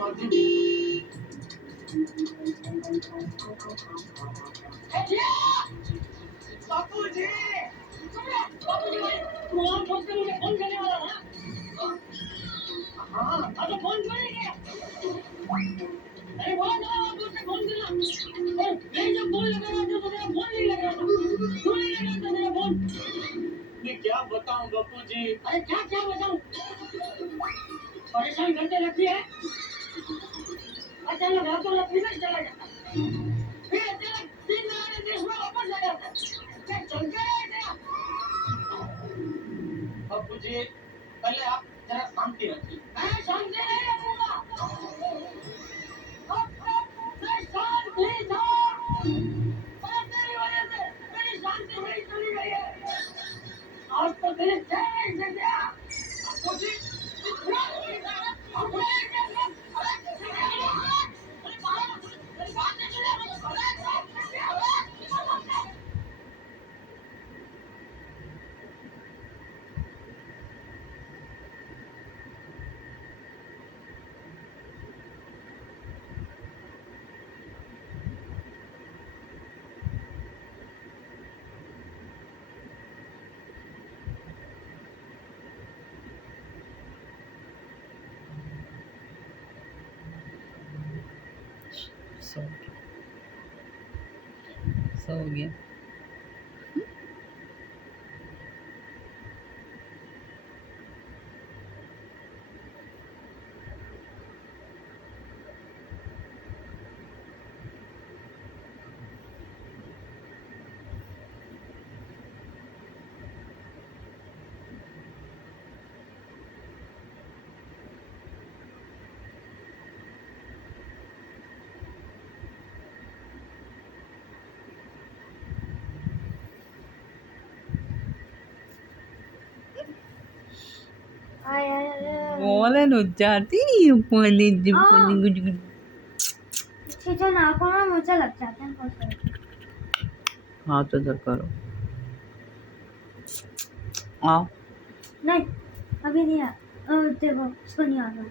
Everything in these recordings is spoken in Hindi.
बापूजी बापूजी भाई तू आम फोन के मुझे फोन करने वाला था। हाँ तो फोन क्यों नहीं किया? अरे बोला ना मुझसे फोन करना। मैं जब फोन लगा रहा था तो मेरा फोन नहीं लग रहा था। क्यों नहीं लग रहा था मेरा फोन? मैं क्या बताऊं बापूजी? अरे क्या क्या बताऊं? परेशान करते रहती है। अचानक रातों रात विदेश चला जाता, फिर अचानक 3 महीने देश में वापस आ जाता। क्या चल क्या रहा है तेरा? बापूजी पहले आप जरा शांति रखिए। मैं शांति नहीं रखूंगा। मैं शांत नहीं था, पर तेरी वजह से मेरी शांति मेरी चली गई है। आज तो तेरे चेहरे से गया। बापूजी सो गया। बोले नु जाती बोले जो नाकों में मुझे लग जाते हैं बहुत सारे। हाँ तो इधर करो। आओ नहीं अभी नहीं आ। देखो इसको नहीं आना।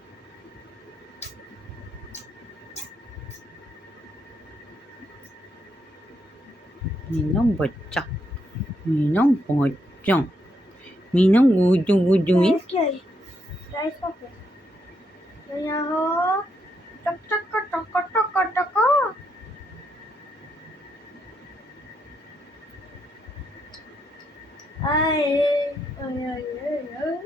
मीना बच्चा मीना बच्चा मीना गुजू गुजू राइस क्या है? राइस का क्या? तो यहाँ हो टक टक टक टक टक टक। आए आए आए आए।